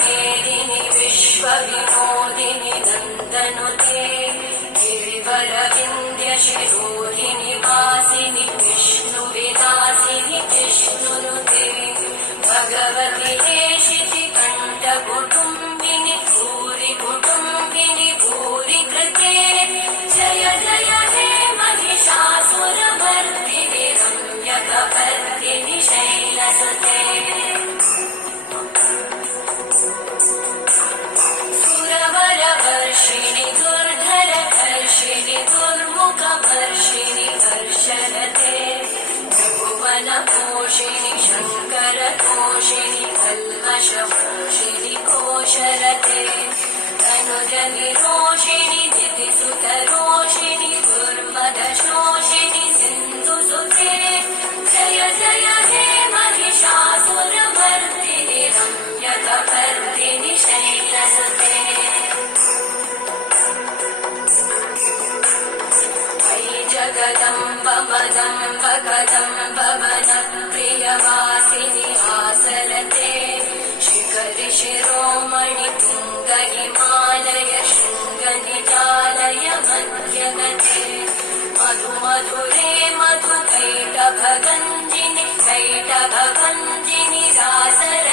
मेदिनि विश्वविनोदिनि नन्दनुते गिरिवरविन्द्यशिरोधिनि वासिनि विष्णुविलासिनि जिष्णुनुते भगवति हेशिति कण्ठकुटुम्बिनि भूरि कुटुम्बिनि भूरि कृते जय जय हे महिषासुरमर्दिनि रम्यकपर्दिनि शैलसुते वर्षिणि दुर्धरधर्षिणि दुर्मुखवर्षिणि हर्षरते त्रिभुवनपोषिणि शङ्करतोषिणि कल्मषपोषिणि कोशरते तनुजनिरोषिणि दितिसुतरोषिणि दुर्मदशोषिणि सिन्धुसुते जय जय हे महिषासुरमर्दिनि रम्यकपर्दिनि शैलसुते जगदम्ब मदम्ब कदम्ब वनप्रियवासिनि आसरते शिखरि शिरोमणि तुङ्ग हिमालय शृङ्गनिजालय मध्यगते मधु मधुरे मधु कैटभगञ्जिनि कैटभगञ्जिनि रासर